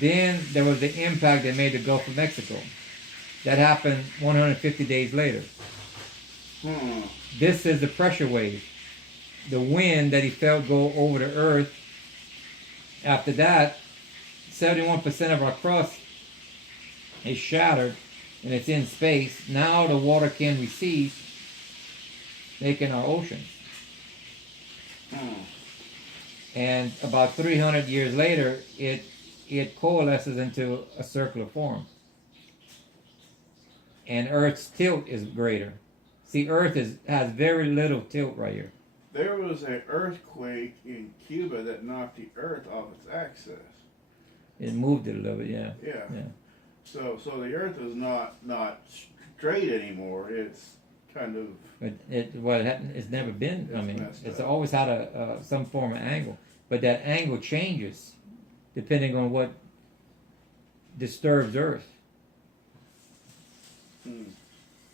Then there was the impact that made the Gulf of Mexico. That happened 150 days later. This is the pressure wave. The wind that he felt go over the Earth. After that, 71% of our crust is shattered and it's in space. Now the water can recede, making our oceans. And about 300 years later, it coalesces into a circular form. And Earth's tilt is greater. See, Earth has very little tilt right here. There was an earthquake in Cuba that knocked the Earth off its axis. It moved it a little bit, yeah. Yeah. So the Earth is not straight anymore. It's kind of. It's never been. It's always had some form of angle, but that angle changes depending on what disturbs Earth.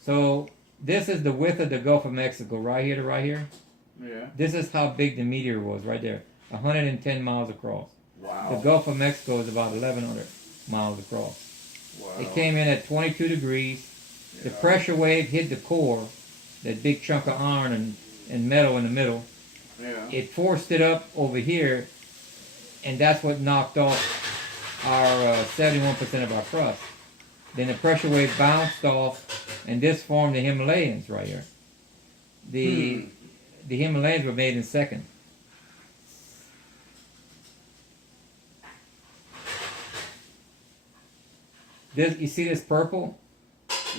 So this is the width of the Gulf of Mexico, right here to right here. Yeah. This is how big the meteor was, right there, 110 miles across. Wow. The Gulf of Mexico is about 1,100 miles across. Wow. It came in at 22 degrees. Yeah. The pressure wave hit the core, that big chunk of iron and metal in the middle. Yeah. It forced it up over here, and that's what knocked off our 71% of our crust. Then the pressure wave bounced off, and this formed the Himalayas right here. The Himalayas were made in second. You see this purple?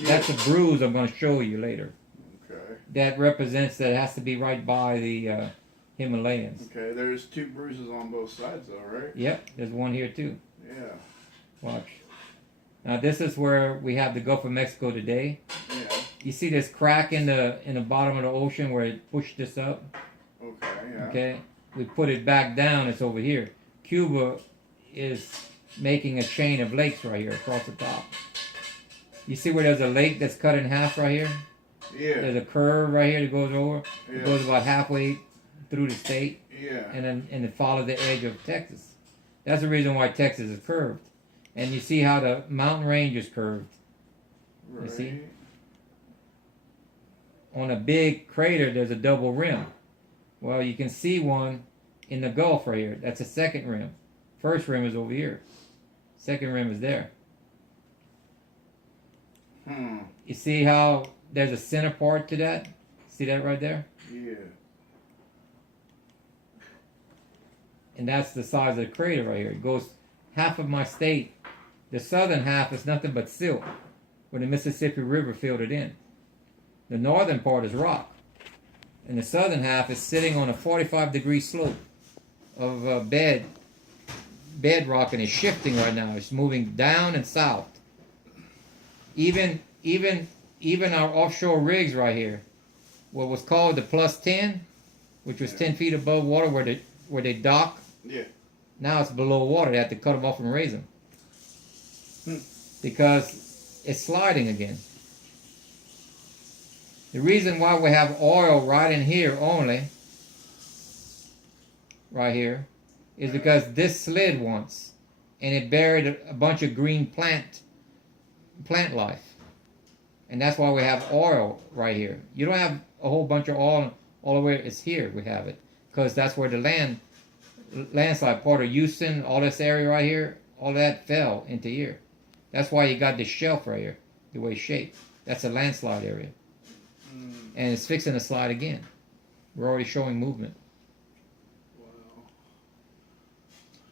That's a bruise I'm going to show you later. Okay. That represents that it has to be right by the Himalayas. Okay, there's 2 bruises on both sides though, right? Yep, there's one here too. Yeah. Watch. Now this is where we have the Gulf of Mexico today. Yeah. You see this crack in the bottom of the ocean where it pushed this up? Okay, yeah. Okay. We put it back down, it's over here. Cuba is making a chain of lakes right here across the top. You see where there's a lake that's cut in half right here? Yeah. There's a curve right here that goes over. Yeah. It goes about halfway through the state. Yeah. And it follows the edge of Texas. That's the reason why Texas is curved. And you see how the mountain range is curved. Right. You see? On a big crater, there's a double rim. Well, you can see one in the Gulf right here. That's a second rim. First rim is over here. Second rim is there. You see how there's a center part to that? See that right there? Yeah. And that's the size of the crater right here. It goes half of my state. The southern half is nothing but silt, where the Mississippi River filled it in. The northern part is rock. And the southern half is sitting on a 45-degree slope of bedrock, and it's shifting right now. It's moving down and south. Even our offshore rigs right here, what was called the plus 10, which was 10 feet above water where they dock. Yeah. Now it's below water. They have to cut them off and raise them. Because it's sliding again. The reason why we have oil right in here only, right here, is because this slid once and it buried a bunch of green plant life. And that's why we have oil right here. You don't have a whole bunch of oil all the way. It's here we have it. Because that's where the landslide, part of Houston, all this area right here, all that fell into here. That's why you got this shelf right here, the way it's shaped. That's a landslide area. And it's fixing to slide again. We're already showing movement. Wow.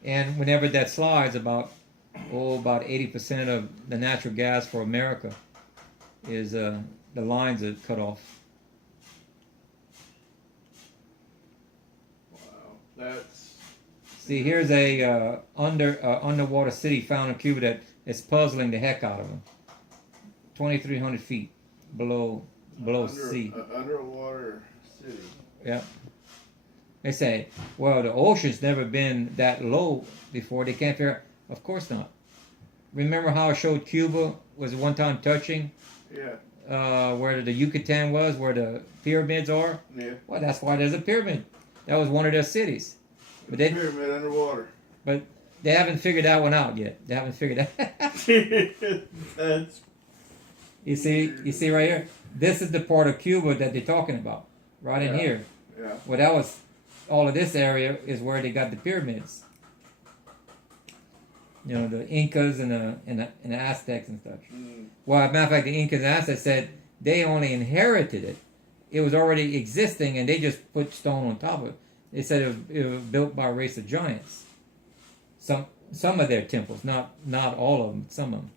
And whenever that slides, about 80% of the natural gas for America is the lines are cut off. Wow. That's. See, here's a underwater city found in Cuba that is puzzling the heck out of them. 2,300 feet below sea. Underwater city. Yeah. They say, well, the ocean's never been that low before. They can't figure out. Of course not. Remember how I showed Cuba was one time touching? Yeah. Where the Yucatan was, where the pyramids are? Yeah. Well, that's why there's a pyramid. That was one of their cities. But pyramid underwater. But They haven't figured that one out yet. They haven't figured that. That's You see right here. This is the part of Cuba that they're talking about, right in Yeah. here. yeah. Well, that was all of this area is where they got the pyramids. You know, the Incas and the Aztecs and such. Mm. Well, as a matter of fact, the Incas and Aztecs said they only inherited it. It was already existing, and they just put stone on top of it. They said it was built by a race of giants. Some of their temples, not all of them, some of them.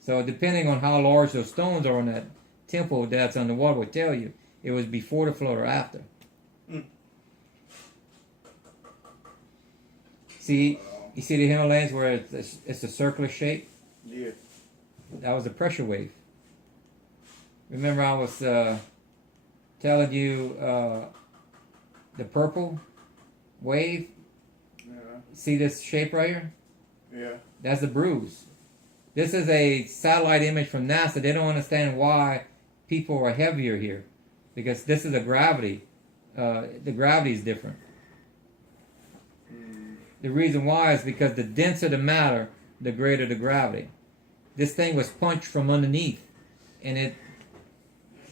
So depending on how large those stones are on that temple that's underwater will tell you it was before the flood or after. Mm. See, you see the Himalayas where it's a circular shape? Yeah. That was a pressure wave. Remember I was telling you the purple wave? Yeah. See this shape right here? Yeah. That's the bruise. This is a satellite image from NASA. They don't understand why people are heavier here. Because this is a gravity. The gravity is different. Mm. The reason why is because the denser the matter, the greater the gravity. This thing was punched from underneath, and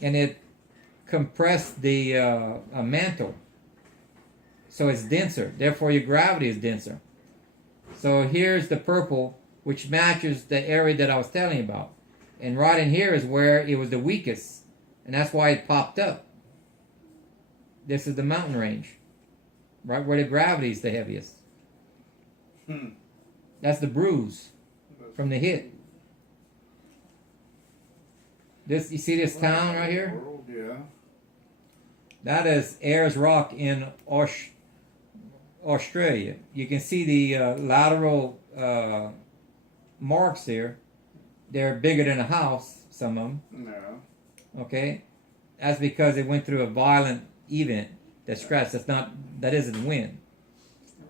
it compressed the mantle, so it's denser. Therefore, your gravity is denser. So here's the purple, which matches the area that I was telling you about, and right in here is where it was the weakest, and that's why it popped up. This is the mountain range, right where the gravity is the heaviest. Hmm. That's the bruise from the hit. This, you see this town right here? World, yeah. That is Ayers Rock in Australia. You can see the lateral marks here. They're bigger than a house, some of them. No. Okay? That's because it went through a violent event that scratched. That isn't wind.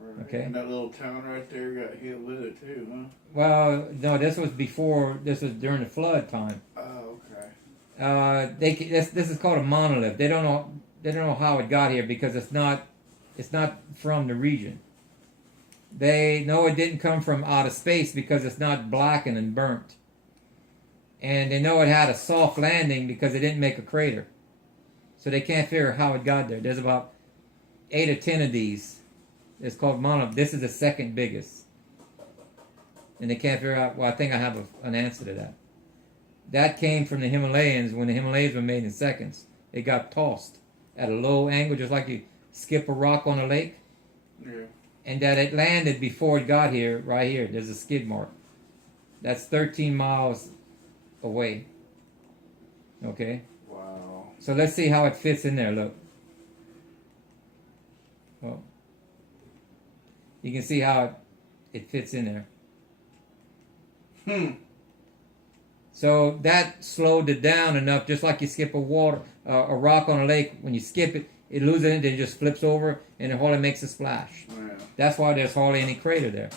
Right. Okay. And that little town right there got hit with it too, huh? Well, no, this was during the flood time. Oh, okay. This is called a monolith. They don't know how it got here because it's not from the region. They know it didn't come from outer space because it's not blackened and burnt. And they know it had a soft landing because it didn't make a crater. So they can't figure how it got there. There's about 8 or 10 of these. It's called monolith. This is the second biggest. And they can't figure out, well, I think I have an answer to that. That came from the Himalayas. When the Himalayas were made in seconds, it got tossed at a low angle, just like you skip a rock on a lake. Yeah. And that it landed before it got here, right here. There's a skid mark. That's 13 miles away. Okay? Wow. So let's see how it fits in there. Look. Well, you can see how it fits in there. So that slowed it down enough, just like you skip a rock on a lake. When you skip it, it loses it, then it just flips over, and it hardly makes a splash. Yeah. That's why there's hardly any crater there.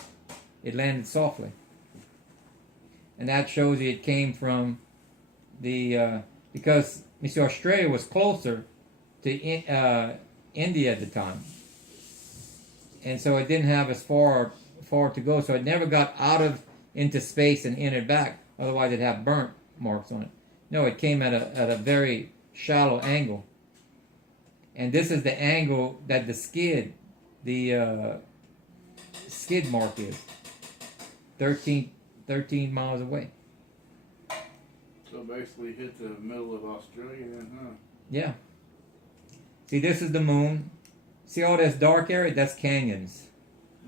It landed softly. And that shows you it came from the, because you see, Australia was closer to India at the time. And so it didn't have as far to go, so it never got out of into space and entered back. Otherwise, it'd have burnt marks on it. No, it came at a very shallow angle. And this is the angle that the skid mark is. 13 miles away. So basically hit the middle of Australia then, huh? Yeah. See, this is the moon. See all this dark area? That's canyons.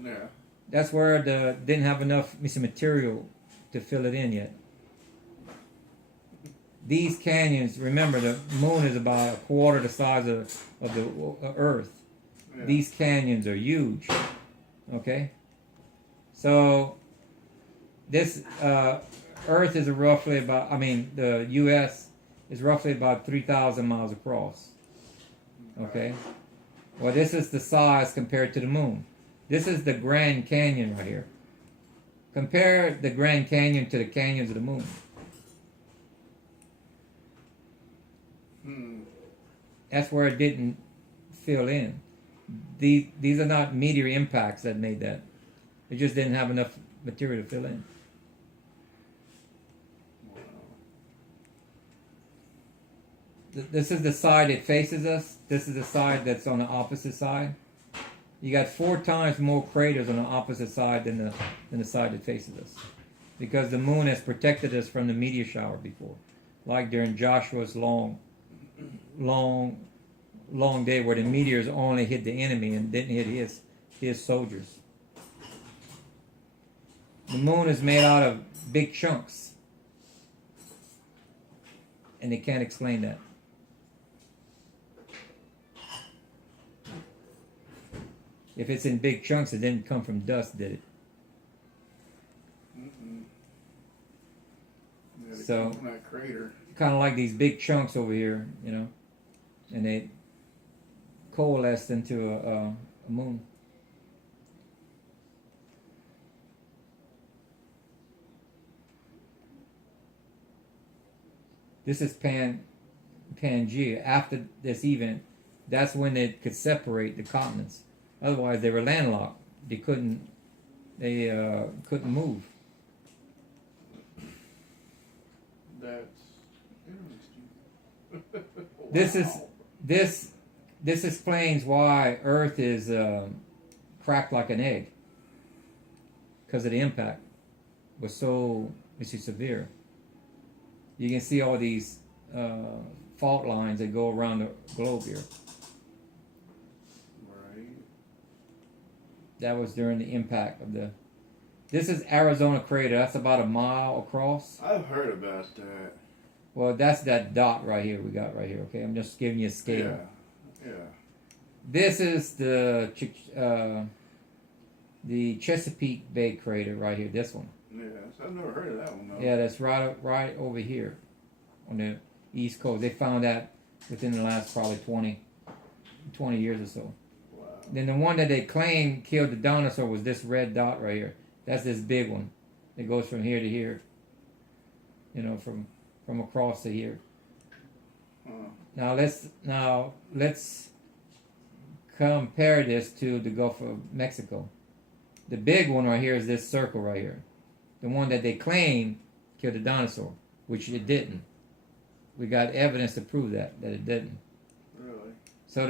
Yeah. That's where didn't have enough material to fill it in yet. These canyons, remember, the moon is about a quarter the size of the Earth. Yeah. These canyons are huge. Okay? So, this Earth is roughly about, the U.S. is roughly about 3,000 miles across. Okay? Well, this is the size compared to the moon. This is the Grand Canyon right here. Compare the Grand Canyon to the canyons of the moon. That's where it didn't fill in. These are not meteor impacts that made that. It just didn't have enough material to fill in. Wow. This is the side that faces us. This is the side that's on the opposite side. You got 4 times more craters on the opposite side than the side that faces us, because the moon has protected us from the meteor shower before, like during Joshua's long day, where the meteors only hit the enemy and didn't hit his soldiers. The moon is made out of big chunks, and they can't explain that. If it's in big chunks, it didn't come from dust, did it? Mm-mm. Yeah, So- come from that crater. Kind of like these big chunks over here, you know, and they coalesced into a moon. This is Pangea. After this event, that's when they could separate the continents. Otherwise, they were landlocked. They couldn't move. That's interesting. This is Wow. this explains why Earth is cracked like an egg, because of the impact was so severe. You can see all these fault lines that go around the globe here. Right. That was during the impact of the. This is Arizona crater. That's about a mile across. I've heard about that. Well, that's that dot right here we got right here. Okay, I'm just giving you a scale. Yeah. This is the Chesapeake Bay crater right here. This one. Yes. I've never heard of that one though. Yeah, that's right over here on the East Coast. They found that within the last probably 20 years or so. Wow. Then the one that they claim killed the dinosaur was this red dot right here. That's this big one. It goes from here to here. You know, from across to here. Huh. Now let's compare this to the Gulf of Mexico. The big one right here is this circle right here. The one that they claim killed the dinosaur, which it didn't. We got evidence to prove that it didn't. Really? So the